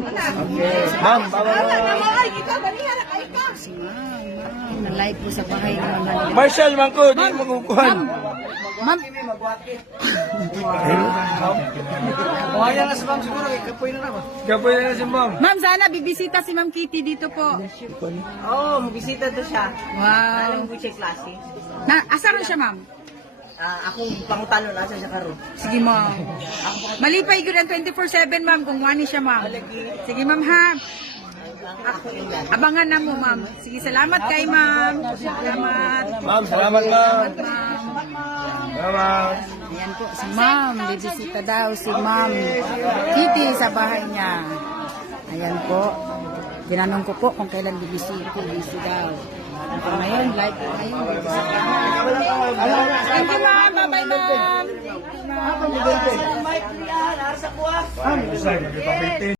Okay. Ma'am, bye-bye. Si ma'am. Nalike po sa bahay naman. Marshall, man ko, di magukuhan. Ma'am. Kaya na sa ma'am siguro, kapoy na ba? Kapoy na si ma'am. Ma'am, sana bibisita si Ma'am Kitty dito po. Oo, mabisita to siya. Wow. Alam mo siya klase. Asaran siya, ma'am? Akong pangutano na siya karon. Sige, ma'am. Malipay ko ang 24/7, ma'am, kung wani siya, ma'am. Sige, ma'am, ha? Abangan na mo, ma'am. Sige, salamat kay ma'am. Salamat. Ma'am, salamat ma'am. Ma'am. Salamat. Ayan po, si ma'am. Bibisita daw si ma'am Kitty sa bahay niya. Ayan po. Tinanong ko po kung kailan bibisita. Busy daw. Hanggang ngayon, like po ngayon. Thank you, ma'am. Bye-bye, ma'am. Thank you, ma'am.